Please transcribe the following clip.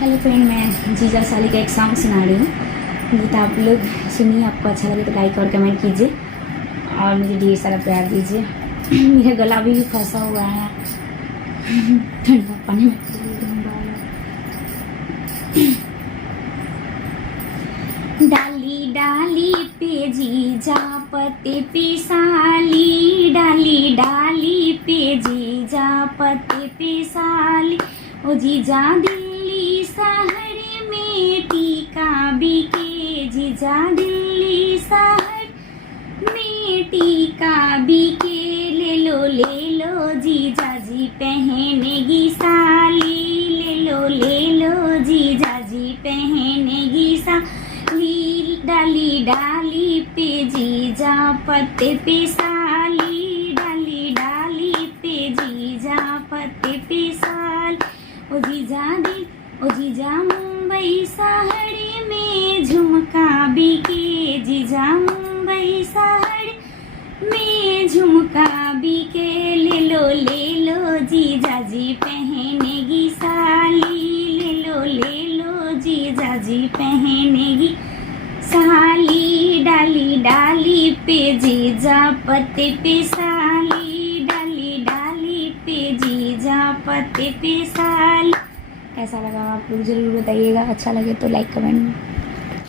Hello friend, मैं जीजा साली का एक सॉन्ग सुना रही हूँ। गीत आप लोग सुनिए, आपको अच्छा लगे तो लाइक और कमेंट कीजिए और मुझे ढेर सारा प्यार दीजिए। मेरा गला भी फंसा हुआ है ठंडा पानी में। डाली डाली पे जीजा पत्ते पे साली, डाली डाली पे जीजा पत्ते पे साली। ओ जीजा दिल्ली शहर में टीका बिके, जीजा दिल्ली शहर में टीका बिके। ले लो जीजा जी पहनेगी साली, ले लो जीजा जी पहनेगी साली। डाली डाली पे जीजा पत्ते पे साली, डाली डाली पे जीजा पत्ते पे साली। ओ जीजा मुंबई शहर में झुमका बिके, जीजा मुंबई शहर में झुमका बिके। ले लो जीजा जी पहनेगी साली, ले लो जीजा जी पहनेगी साली। डाली डाली पे जीजा पत्ते पे साली, डाली डाली पे जीजा पत्ते पे साली। कैसा लगा आप लोग जरूर बताइएगा। अच्छा लगे तो लाइक कमेंट